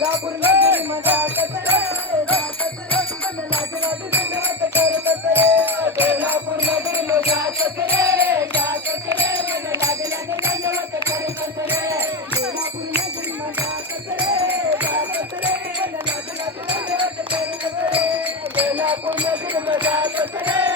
बेलापूर नगरी मजा कसरे मन लाज लाज दंडवत करत रे बेलापूर नगरी मजा कसरे मन लाज लाज दंडवत करत रे बेलापूर नगरी मजा कसरे मन लाज लाज दंडवत करत रे बेलापूर नगरी मजा कसरे